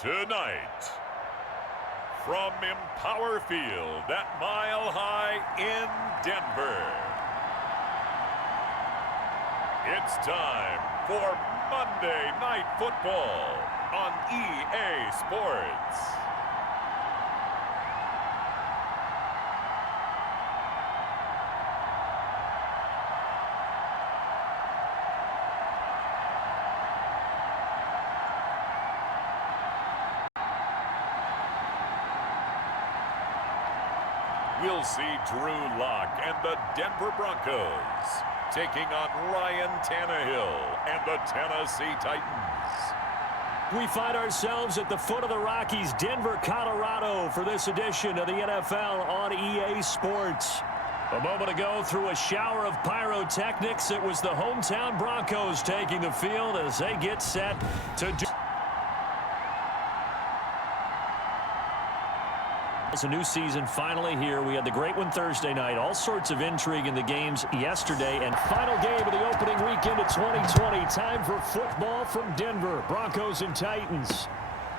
Tonight, from Empower Field at Mile High in Denver, it's time for Monday Night Football on EA Sports. We'll see Drew Lock and the Denver Broncos taking on Ryan Tannehill and the Tennessee Titans. We find ourselves at the foot of the Rockies, Denver, Colorado, for this edition of the NFL on EA Sports. A moment ago, through a shower of pyrotechnics, it was the hometown Broncos taking the field as they get set to do. It's a new season finally here. We had the great one Thursday night. All sorts of intrigue in the games yesterday. And final game of the opening weekend of 2020. Time for football from Denver. Broncos and Titans.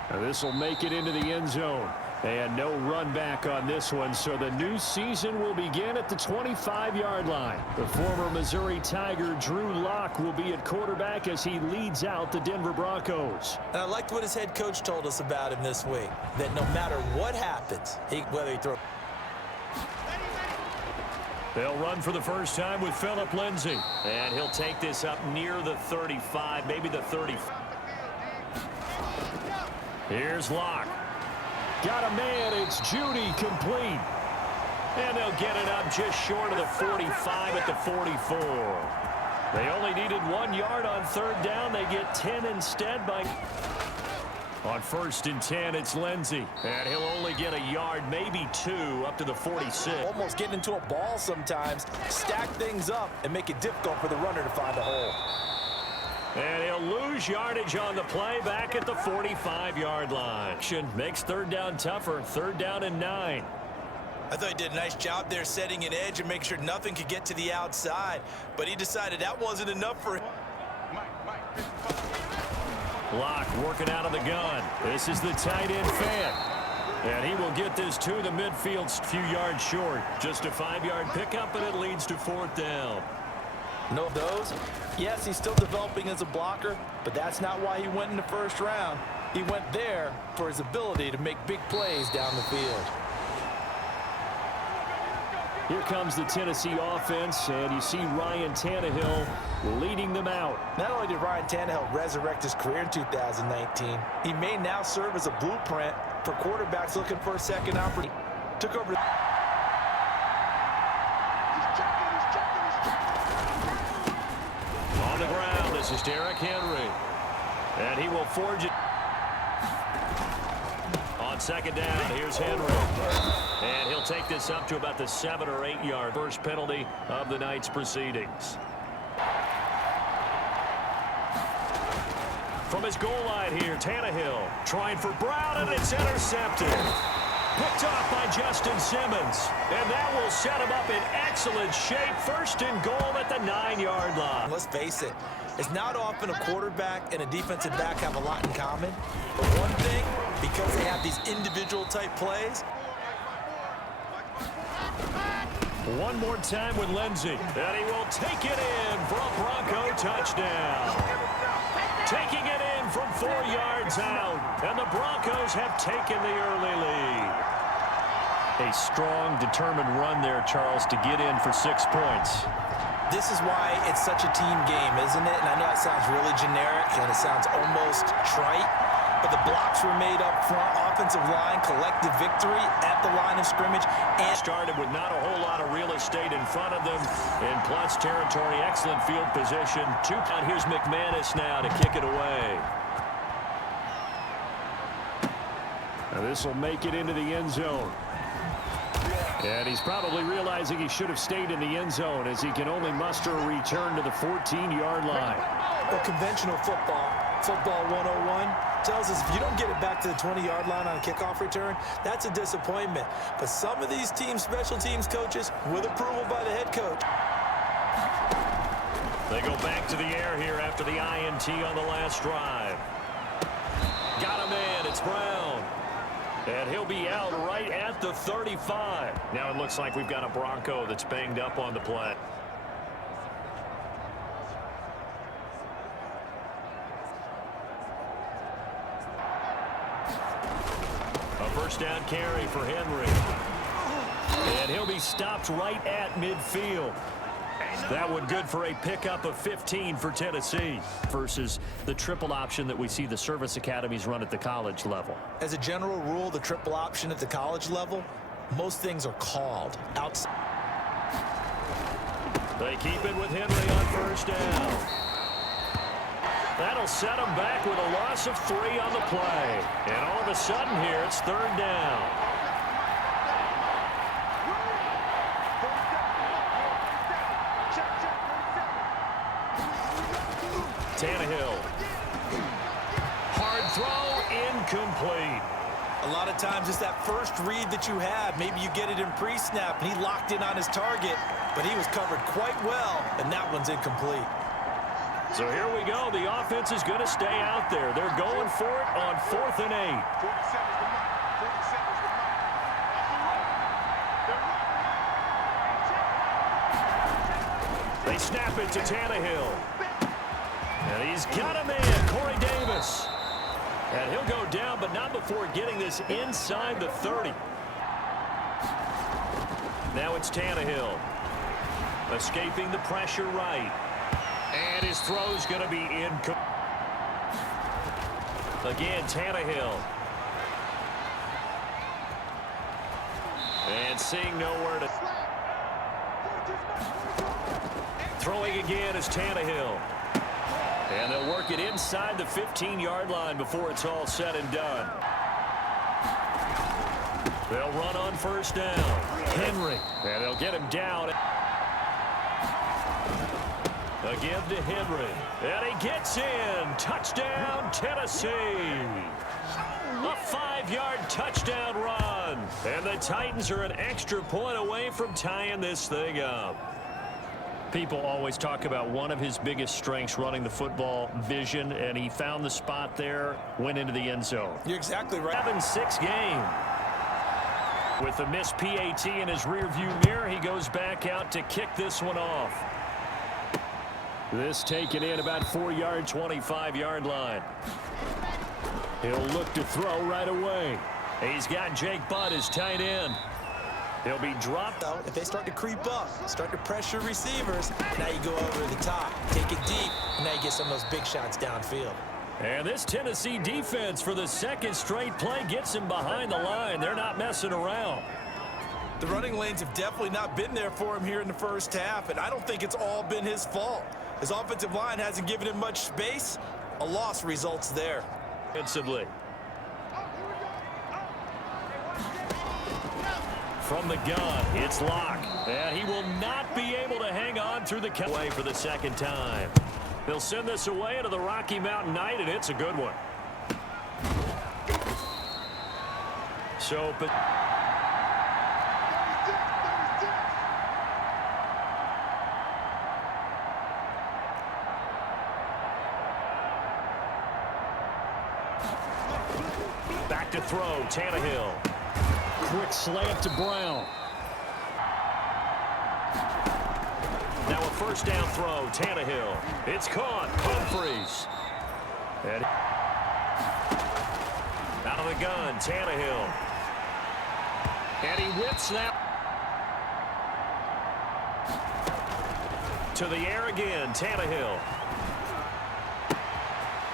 Now this will make it into the end zone. And no run back on this one. So the new season will begin at the 25-yard line. The former Missouri Tiger Drew Lock will be at quarterback as he leads out the Denver Broncos. And I liked what his head coach told us about him this week. That no matter what happens, whether he throws. They'll run for the first time with Phillip Lindsay. And he'll take this up near the 35, maybe the 30. Here's Lock. Got a man, it's Judy, complete. And they'll get it up just short of the 45 at the 44. They only needed 1 yard on third down. They get 10 instead by... On first and 10, it's Lindsay. And he'll only get a yard, maybe 2, up to the 46. Almost getting into a ball sometimes. Stack things up and make it difficult for the runner to find a hole. And he'll lose yardage on the play back at the 45-yard line. Makes third down tougher. Third down and 9. I thought he did a nice job there setting an edge and making sure nothing could get to the outside. But he decided that wasn't enough for him. Lock working out of the gun. This is the tight end fan. And he will get this to the midfield a few yards short. Just a 5-yard pickup, and it leads to fourth down. No those. Yes, he's still developing as a blocker, but that's not why he went in the first round. He went there for his ability to make big plays down the field. Here comes the Tennessee offense, and you see Ryan Tannehill leading them out. Not only did Ryan Tannehill resurrect his career in 2019, he may now serve as a blueprint for quarterbacks looking for a second opportunity. Took over. On the ground, this is Derrick Henry. And he will forge it. On second down, here's Henry. And he'll take this up to about the 7 or 8 yard first penalty of the night's proceedings. From his goal line here, Tannehill trying for Brown, and it's intercepted. Picked off by Justin Simmons. And that will set him up in excellent shape. First and goal at the 9-yard line. Let's face it, it's not often a quarterback and a defensive back have a lot in common. But one thing, because they have these individual type plays. One more time with Lindsay. And he will take it in for a Bronco touchdown. Taking it in from 4 yards out. And the Broncos have taken the early lead. A strong, determined run there, Charles, to get in for 6 points. This is why it's such a team game, isn't it? And I know it sounds really generic and it sounds almost trite, but the blocks were made up front. Offensive line, collective victory at the line of scrimmage. And started with not a whole lot of real estate in front of them in plus territory. Excellent field position. And here's McManus now to kick it away. Now this will make it into the end zone. And he's probably realizing he should have stayed in the end zone as he can only muster a return to the 14-yard line. Well, conventional football 101, tells us if you don't get it back to the 20-yard line on a kickoff return, that's a disappointment. But some of these team special teams coaches, with approval by the head coach. They go back to the air here after the INT on the last drive. Got him in. It's Brown. And he'll be out right at the 35. Now it looks like we've got a Bronco that's banged up on the play. A first down carry for Henry. And he'll be stopped right at midfield. That one good for a pickup of 15 for Tennessee versus the triple option that we see the service academies run at the college level. As a general rule, the triple option at the college level, most things are called outside. They keep it with Henry on first down. That'll set them back with a loss of 3 on the play. And all of a sudden here, it's third down. Tannehill. Hard throw, incomplete. A lot of times it's that first read that you have. Maybe you get it in pre-snap, and he locked in on his target, but he was covered quite well, and that one's incomplete. So here we go. The offense is going to stay out there. They're going for it on 4th and 8. They snap it to Tannehill. And he's got a man, Corey Davis. And he'll go down, but not before getting this inside the 30. Now it's Tannehill. Escaping the pressure right. And his throw's going to be incomplete. Again, Tannehill. And seeing nowhere to... Throwing again is Tannehill. And they'll work it inside the 15-yard line before it's all said and done. They'll run on first down. Henry. And they'll get him down. Again to Henry. And he gets in. Touchdown, Tennessee. A 5-yard touchdown run. And the Titans are an extra point away from tying this thing up. People always talk about one of his biggest strengths running the football, vision, and he found the spot there, went into the end zone. You're exactly right. 7-6 game. With a missed PAT in his rearview mirror, he goes back out to kick this one off. This taken in about 4-yard, 25-yard line. He'll look to throw right away. He's got Jake Butt as tight end. He'll be dropped out. If they start to creep up, start to pressure receivers, now you go over the top, take it deep, and now you get some of those big shots downfield. And this Tennessee defense for the second straight play gets him behind the line. They're not messing around. The running lanes have definitely not been there for him here in the first half, and I don't think it's all been his fault. His offensive line hasn't given him much space. A loss results there. Defensively. From the gun, it's Locke. And he will not be able to hang on through the away for the second time. They'll send this away into the Rocky Mountain night, and it's a good one. So, but back to throw, Tannehill. Quick slant to Brown. Now a first down throw, Tannehill. It's caught, Humphries. And out of the gun, Tannehill. And he whips that to the air again, Tannehill.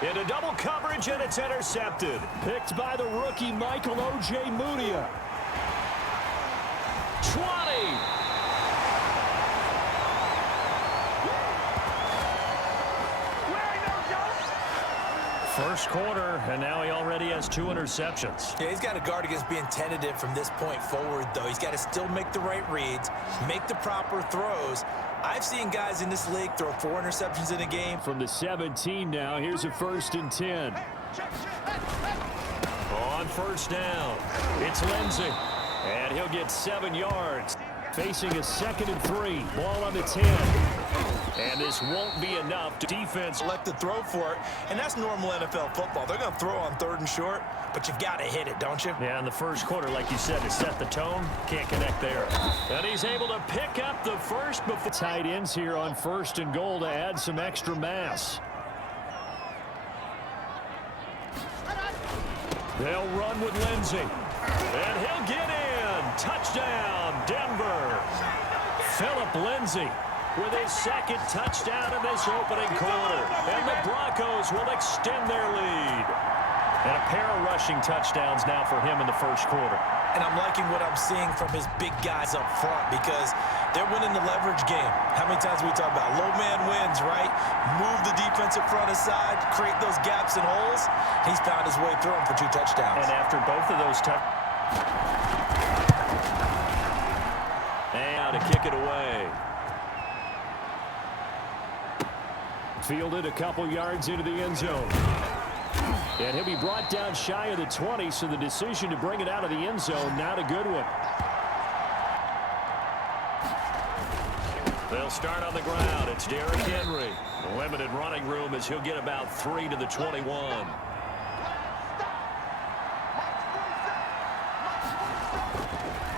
Into double coverage, and it's intercepted. Picked by the rookie, Michael O.J. Mudia. 20. First quarter, and now he already has 2 interceptions. Yeah, he's got to guard against being tentative from this point forward, though. He's got to still make the right reads, make the proper throws. I've seen guys in this league throw 4 interceptions in a game. From the 17 now, here's a 1st and 10. On first down, it's Lindsey. And he'll get 7 yards. Facing a 2nd and 3. Ball on the 10. And this won't be enough to defense. Let the throw for it, and that's normal NFL football. They're going to throw on 3rd and short, but you've got to hit it, don't you? Yeah, in the first quarter, like you said, to set the tone, can't connect there. And he's able to pick up the first before. Tight ends here on 1st and goal to add some extra mass. They'll run with Lindsey. And he'll get in. Touchdown, Denver. Phillip Lindsey with his 2nd touchdown in this opening quarter. And the Broncos will extend their lead. And a pair of rushing touchdowns now for him in the first quarter. And I'm liking what I'm seeing from his big guys up front because they're winning the leverage game. How many times we talk about low man wins, right? Move the defensive front aside, create those gaps and holes. He's found his way through them for 2 touchdowns. And after both of those and now to kick it away. Fielded a couple yards into the end zone. And he'll be brought down shy of the 20, so the decision to bring it out of the end zone, not a good one. They'll start on the ground. It's Derrick Henry. Limited running room as he'll get about 3 to the 21.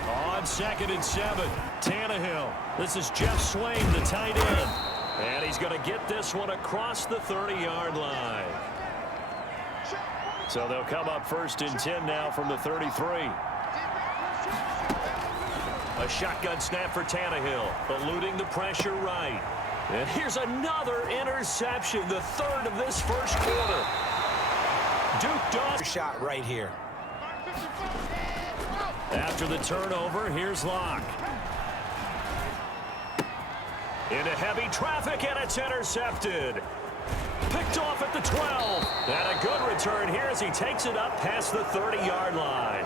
On 2nd and 7, Tannehill. This is Jeff Swain, the tight end. And he's going to get this one across the 30-yard line. So they'll come up 1st and 10 now from the 33. A shotgun snap for Tannehill, eluding the pressure right. And here's another interception, the 3rd of this first quarter. Duke Dawson. Shot right here. After the turnover, here's Locke. Into heavy traffic, and it's intercepted. Picked off at the 12. And a good return here as he takes it up past the 30-yard line.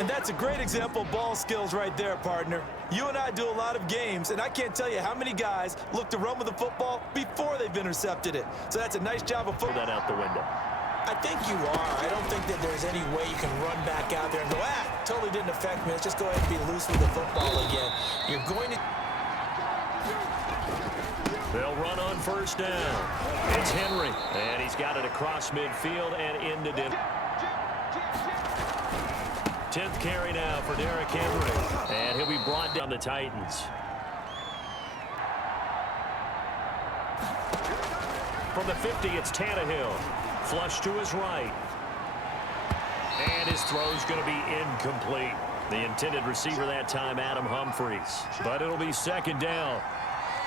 And that's a great example of ball skills right there, partner. You and I do a lot of games, and I can't tell you how many guys look to run with the football before they've intercepted it. So that's a nice job of football. That out the window. I think you are. I don't think that there's any way you can run back out there and go, totally didn't affect me. Let's just go ahead and be loose with the football again. You're going to... They'll run on 1st down. It's Henry, and he's got it across midfield and into Denver. 10th carry now for Derrick Henry, and he'll be brought down the Titans. From the 50, it's Tannehill. Flush to his right. And his throw's going to be incomplete. The intended receiver that time, Adam Humphries. But it'll be 2nd down.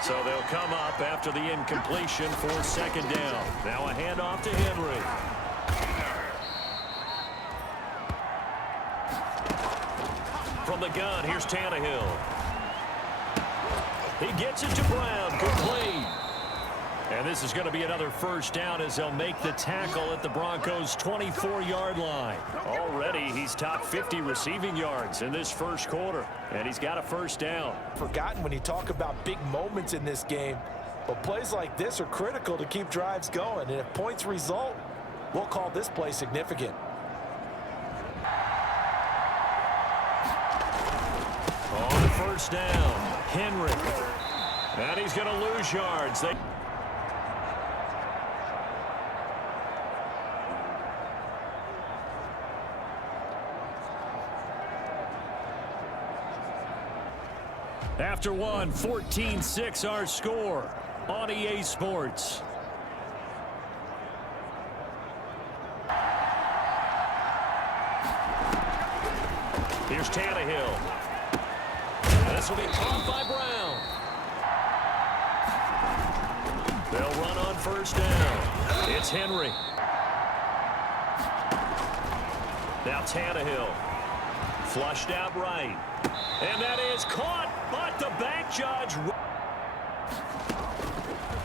So they'll come up after the incompletion for 2nd down. Now a handoff to Henry. From the gun, here's Tannehill. He gets it to Brown, complete. And this is going to be another 1st down as they'll make the tackle at the Broncos' 24-yard line. Already, he's top 50 receiving yards in this first quarter, and he's got a 1st down. Forgotten when you talk about big moments in this game, but plays like this are critical to keep drives going, and if points result, we'll call this play significant. On the 1st down, Henry. And he's going to lose yards. After one, 14-6 our score on EA Sports. Here's Tannehill. This will be caught by Brown. They'll run on 1st down. It's Henry. Now Tannehill. Flushed out right. And that is caught, but the back judge.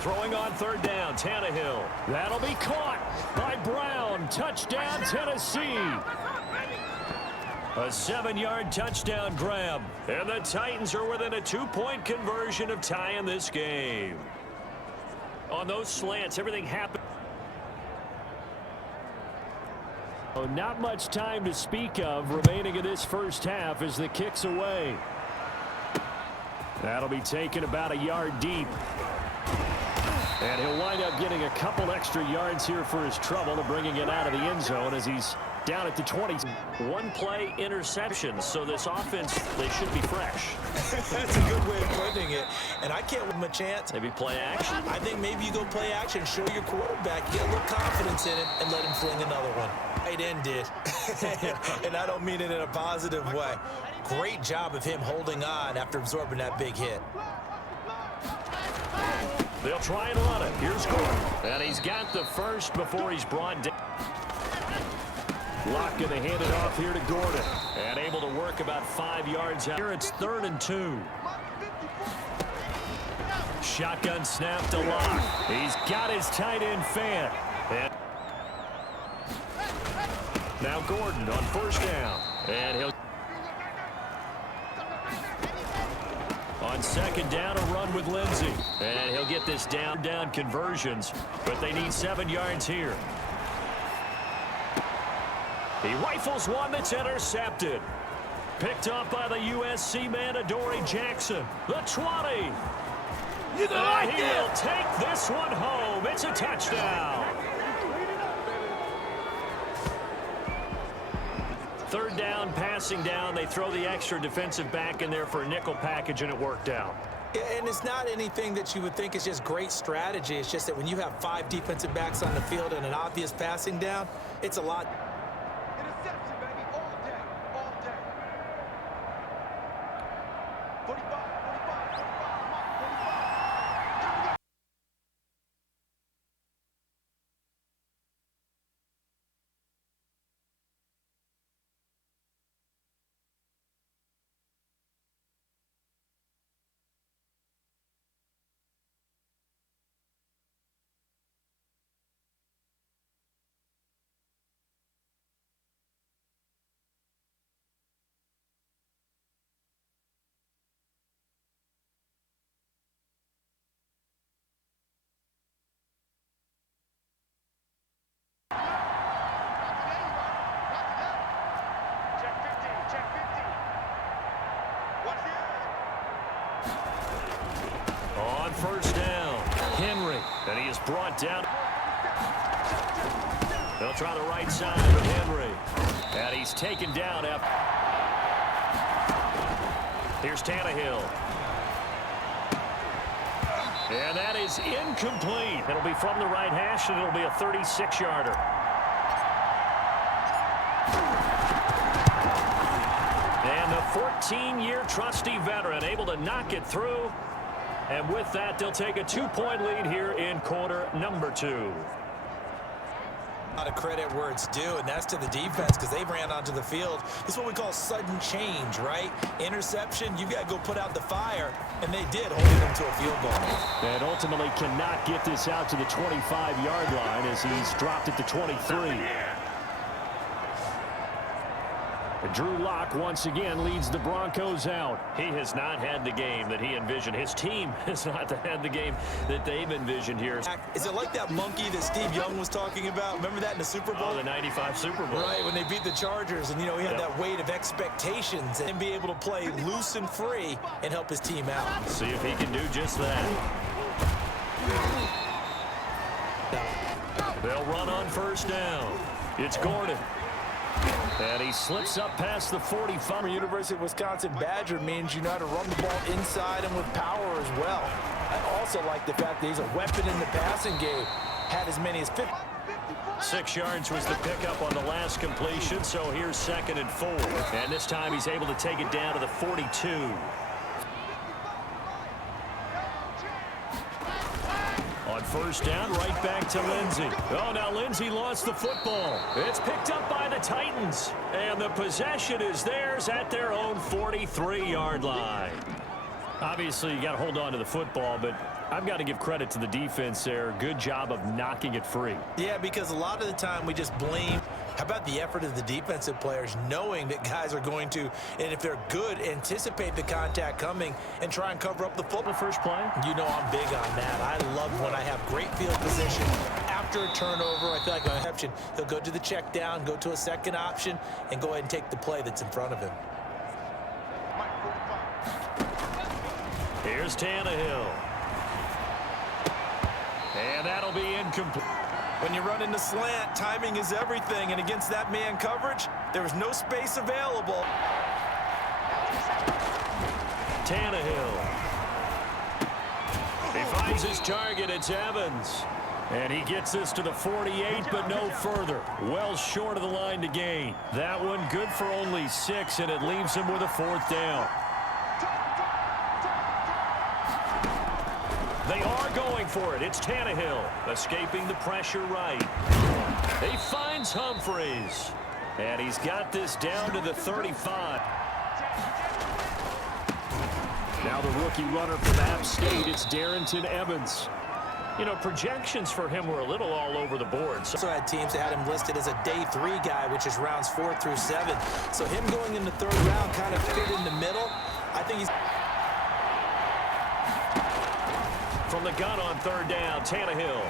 Throwing on 3rd down, Tannehill. That'll be caught by Brown. Touchdown, Tennessee. A 7-yard touchdown grab. And the Titans are within a 2-point conversion of tying this game. On those slants, everything happened. Oh, not much time to speak of remaining in this first half as the kick's away. That'll be taken about a yard deep. And he'll wind up getting a couple extra yards here for his trouble to bringing it out of the end zone as he's down at the 20. One-play interception, so this offense, they should be fresh. That's a good way of putting it. And I can't give him a chance. Maybe play action? I think maybe you go play action, show your quarterback, get a little confidence in it, and let him fling another one. Tight end did. And I don't mean it in a positive way. Great job of him holding on after absorbing that big hit. They'll try and run it. Here's Gordon. And he's got the first before he's brought down. Locke gonna hand it off here to Gordon. And able to work about 5 yards out. Here it's 3rd and 2. Shotgun snap to Locke. He's got his tight end fan. And now Gordon on 1st down. And he'll on 2nd down, a run with Lindsey. And he'll get this down conversions, but they need 7 yards here. He rifles one that's intercepted. Picked up by the USC man, Adoree Jackson. The 20. He will take this one home. It's a touchdown. 3rd down, passing down. They throw the extra defensive back in there for a nickel package, and it worked out. And it's not anything that you would think is just great strategy. It's just that when you have 5 defensive backs on the field and an obvious passing down, it's a lot. Interception, baby, all day, all day. 45, 45, 45. On 1st down, Henry, and he is brought down. They'll try the right side with Henry, and he's taken down after. Here's Tannehill. And that is incomplete. It'll be from the right hash, and it'll be a 36-yarder. And the 14-year trusty veteran able to knock it through. And with that, they'll take a 2-point lead here in quarter number 2. A lot of credit where it's due, and that's to the defense because they ran onto the field. This is what we call sudden change, right? Interception, you've got to go put out the fire, and they did, holding them to a field goal. And ultimately cannot get this out to the 25-yard line as he's dropped at the 23. Drew Lock once again leads the Broncos out. He has not had the game that he envisioned. His team has not had the game that they've envisioned here. Is it like that monkey that Steve Young was talking about? Remember that in the Super Bowl? Oh, the 95 Super Bowl. Right, when they beat the Chargers, and, he had that weight of expectations and be able to play loose and free and help his team out. See if he can do just that. They'll run on 1st down. It's Gordon. And he slips up past the 45. University of Wisconsin Badger means you know how to run the ball inside and with power as well. I also like the fact that he's a weapon in the passing game. Had as many as 50. 6 yards was the pickup on the last completion, so here's 2nd and 4. And this time he's able to take it down to the 42. On 1st down, right back to Lindsey. Oh, now Lindsey lost the football. It's picked up by the Titans. And the possession is theirs at their own 43-yard line. Obviously, you got to hold on to the football, but I've got to give credit to the defense there. Good job of knocking it free. Yeah, because a lot of the time we just blame. How about the effort of the defensive players knowing that guys are going to, and if they're good, anticipate the contact coming and try and cover up the football. First play? You know I'm big on that. I love when I have great field position. After a turnover, I feel like an exception. He'll go to the check down, go to a second option, and go ahead and take the play that's in front of him. Here's Tannehill. And that'll be incomplete. When you run in the slant, timing is everything, and against that man coverage, there was no space available. Tannehill. He finds his target. It's Evans. And he gets this to the 48, but no further. Well short of the line to gain. That one good for only 6, and it leaves him with a 4th down. They are going for it. It's Tannehill escaping the pressure right. He finds Humphries. And he's got this down to the 35. Now the rookie runner from App State, it's Darrington Evans. You know, projections for him were a little all over the board. Also had teams that had him listed as a day 3 guy, which is rounds 4 through 7. So him going in the 3rd round kind of fit in the middle. I think he's... From the gun on 3rd down, Tannehill.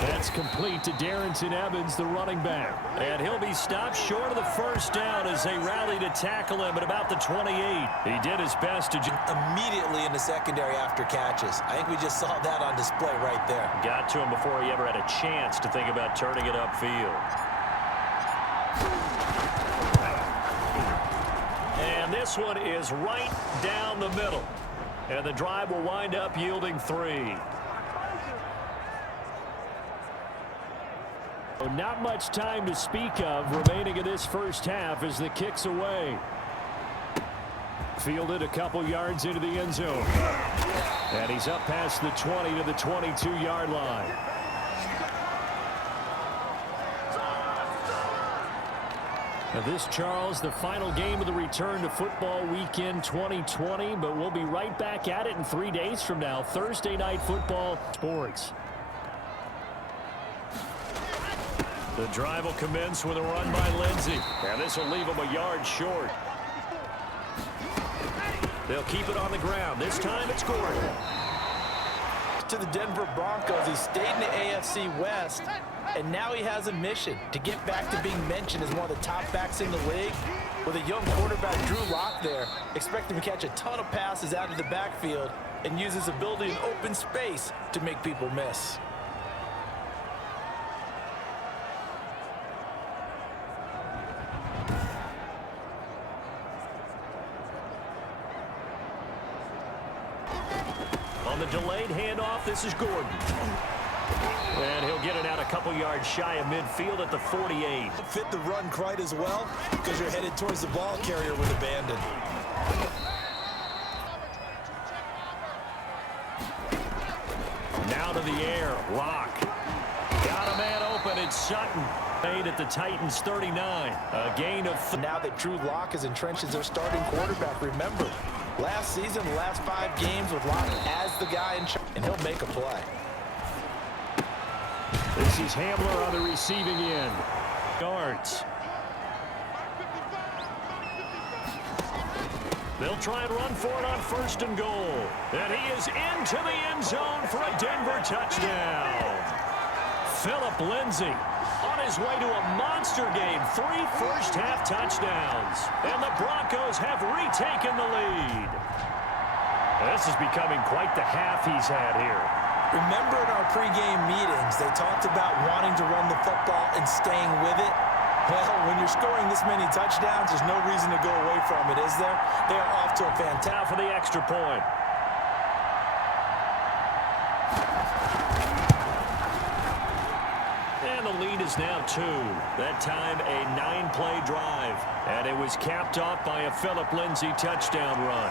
That's complete to Darrington Evans, the running back. And he'll be stopped short of the 1st down as they rally to tackle him at about the 28. He did his best to... Immediately in the secondary after catches. I think we just saw that on display right there. Got to him before he ever had a chance to think about turning it upfield. And this one is right down the middle. And the drive will wind up yielding 3. Not much time to speak of remaining in this first half as the kick's away. Fielded a couple yards into the end zone. And he's up past the 20 to the 22-yard line. Now this, Charles, the final game of the return to football weekend 2020, but we'll be right back at it in 3 days from now. Thursday Night Football Sports. The drive will commence with a run by Lindsey. And this will leave him a yard short. They'll keep it on the ground. This time it's Gordon. To the Denver Broncos, he stayed in the AFC West, and now he has a mission to get back to being mentioned as one of the top backs in the league. With a young quarterback, Drew Lock, there, expect him to catch a ton of passes out of the backfield and use his ability in open space to make people miss. On the delayed handoff, this is Gordon. And he'll get it out a couple yards shy of midfield at the 48. Fit the run quite as well because you're headed towards the ball carrier with abandon. Now to the air, Lock. Got a man open, it's Sutton. Made at the Titans 39. A gain of... Now that Drew Lock is entrenched as their starting quarterback, remember, last season, the last 5 games with Lock as the guy in charge, and he'll make a play. This is Hamler on the receiving end. Yards. They'll try and run for it on 1st and goal. And he is into the end zone for a Denver touchdown. Phillip Lindsay on his way to a monster game. 3 first-half touchdowns. And the Broncos have retaken the lead. This is becoming quite the half he's had here. Remember in our pregame meetings, they talked about wanting to run the football and staying with it. Well, when you're scoring this many touchdowns, there's no reason to go away from it, is there? They are off to a fantastic... Now for the extra point. And the lead is now 2. That time a 9-play drive. And it was capped off by a Phillip Lindsay touchdown run.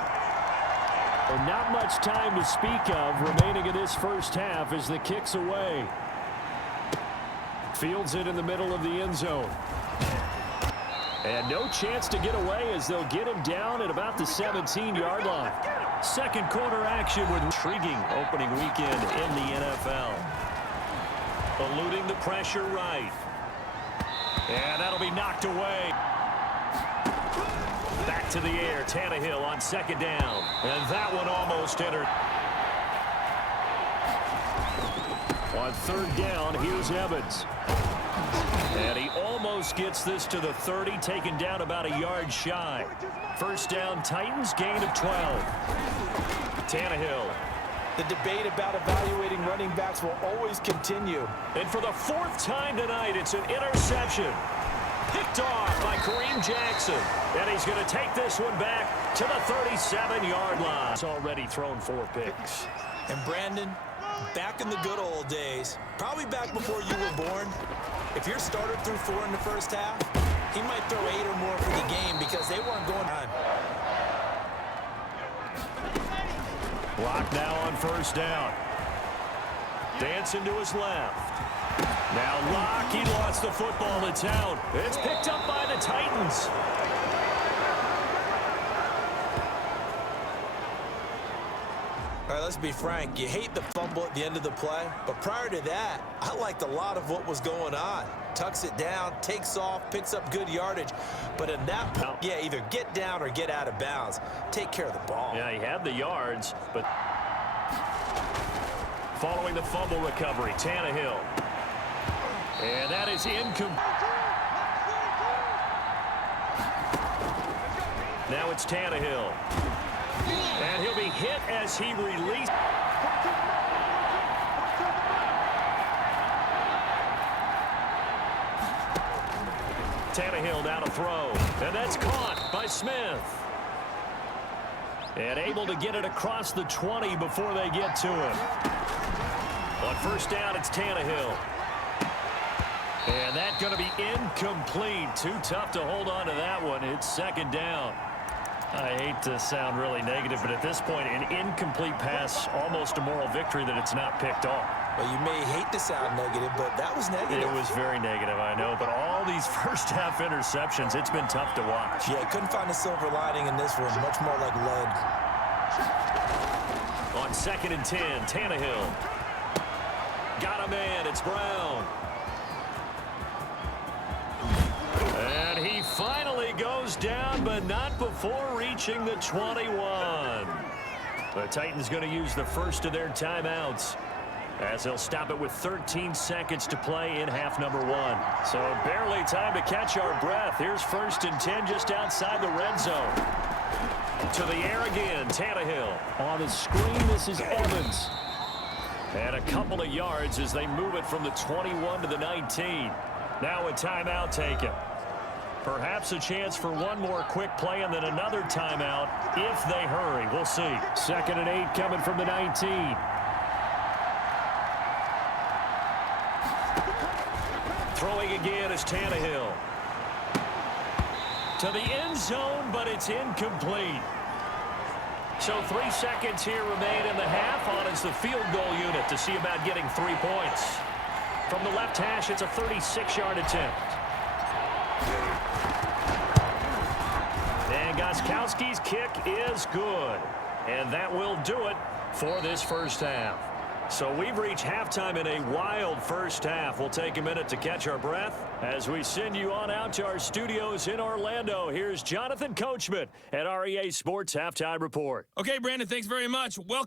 Well, not much time to speak of remaining in this first half as the kick's away. Fields it in the middle of the end zone. And no chance to get away as they'll get him down at about the 17-yard line. Second quarter action with intriguing opening weekend in the NFL. Eluding the pressure right. And that'll be knocked away. Back to the air, Tannehill on 2nd down. And that one almost entered. On 3rd down, here's Evans. And he almost gets this to the 30, taken down about a yard shy. First down, Titans, gain of 12. Tannehill. The debate about evaluating running backs will always continue. And for the 4th time tonight, it's an interception. Picked off by Kareem Jackson. And he's going to take this one back to the 37-yard line. It's already thrown 4 picks. And Brandon, back in the good old days, probably back before you were born, if your starter threw 4 in the first half, he might throw 8 or more for the game because they weren't going on. Block now on first down. Dancing to his left. Now Locke, he lost the football. It's out. It's picked up by the Titans. All right, let's be frank. You hate the fumble at the end of the play, but prior to that, I liked a lot of what was going on. Tucks it down, takes off, picks up good yardage. But in that point, yeah, either get down or get out of bounds. Take care of the ball. Yeah, he had the yards, but following the fumble recovery, Tannehill. And that is incomplete. Now it's Tannehill. And he'll be hit as he released. Tannehill down to throw. And that's caught by Smith. And able to get it across the 20 before they get to him. On first down, it's Tannehill. And that's going to be incomplete. Too tough to hold on to that one. It's second down. I hate to sound really negative, but at this point, an incomplete pass, almost a moral victory that it's not picked off. Well, you may hate to sound negative, but that was negative. It was very negative, I know, but all these first-half interceptions, it's been tough to watch. Yeah, couldn't find a silver lining in this one. Much more like lead. On 2nd and 10, Tannehill. Got a man, it's Brown. And he finally goes down, but not before reaching the 21. The Titans going to use the first of their timeouts, as they'll stop it with 13 seconds to play in half number 1. So barely time to catch our breath. Here's 1st and 10 just outside the red zone. To the air again, Tannehill. On the screen, this is Evans. And a couple of yards as they move it from the 21 to the 19. Now a timeout taken. Perhaps a chance for one more quick play and then another timeout if they hurry. We'll see. 2nd and 8 coming from the 19. Throwing again is Tannehill. To the end zone, but it's incomplete. So 3 seconds here remain in the half on as the field goal unit to see about getting 3 points. From the left hash, it's a 36-yard attempt. And Gostkowski's kick is good. And that will do it for this first half. So we've reached halftime in a wild first half. We'll take a minute to catch our breath as we send you on out to our studios in Orlando. Here's Jonathan Coachman at REA Sports Halftime Report. Okay, Brandon, thanks very much. Welcome.